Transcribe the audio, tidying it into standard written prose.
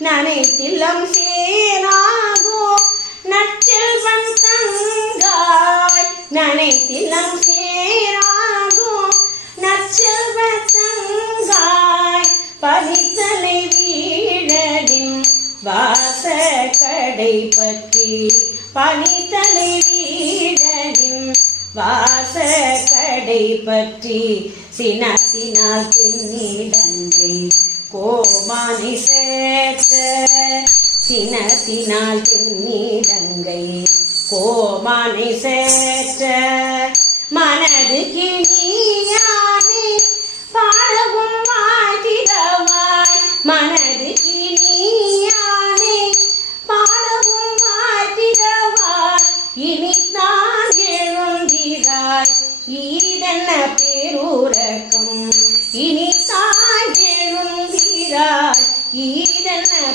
நனைத்திலம் சேராகோ நற்செல்வன் தங்காய் நனைத்திலம் சேராகோ நற்செல்வன் தங்காய் பனித்தலை வீழலின் வாச கடை பற்றி பனித்தலை வீழலின் வாச கடை பற்றி சினத்தினால் தின்னிடங்கை கோமானி சேர்த்த சினத்தினால் தின்னிடங்கை கோமானி சேர்த்த மனது கிணியானே பாடவும் வாய்திடவாய் மனது கிணி